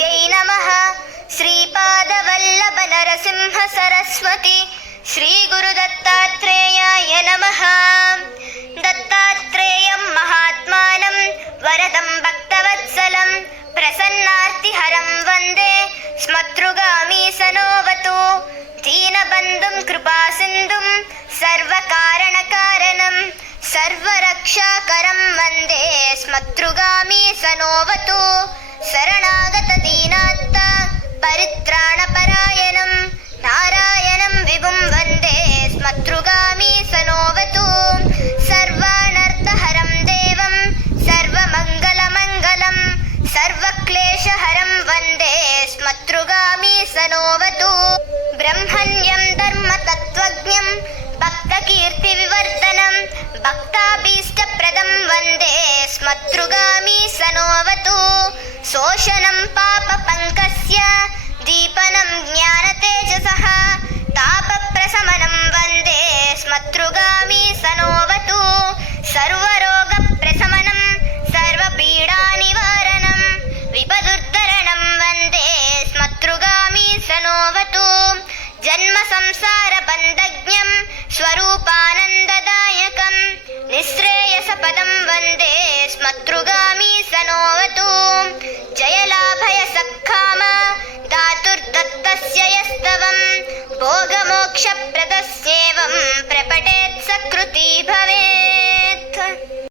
मूर्त्यै नमः। श्रीपादवल्लभ नरसिंह सरस्वती श्रीगुरुदत्तात्रेयाय नमः। दत्तात्रेयं महात्मानं वरदं भक्तवत्सलं प्रसन्नार्तिहरं वन्दे स्मतृगामी सनोवतु। दीनबन्धुं कृपासिन्धुं सर्वकारणकारणं सर्वरक्षाकरं वन्दे स्मतृगामी सनोवतु। शरणागतदीनात्त परित्राणपरायणं नारायणं विभुं वन्दे स्मतृगामी सनोवतु। सर्वानर्थहरं देवं सर्वमङ्गलमङ्गलं सर्वक्लेशहरं वन्दे स्मतृगामी सनोवतु। ब्रह्मण्यं धर्मतत्त्वज्ञं भक्तकीर्तिविवर्धनं भक्ताभीष्टप्रदं वन्दे स्मतृगामी सनोवतु। शोषणं पापपङ्कस्य दीपनं ज्ञानतेजसः तापप्रशमनं वन्दे स्मतृगामी सनोवतु। सर्वरोगप्रशमनं सर्वपीडानिवारणं विपदुद्धरणं वन्दे स्मतृगामी सनोवतु। जन्मसंसारबन्धज्ञं स्वरूपानन्ददायकं निःश्रेयसपदं वन्दे स्मतृगामी सनोवतु। जयलाभयसक्काम धातुर्दत्तस्य यस्तवं भोगमोक्षप्रदस्येवं प्रपठेत् सकृती भवेत्।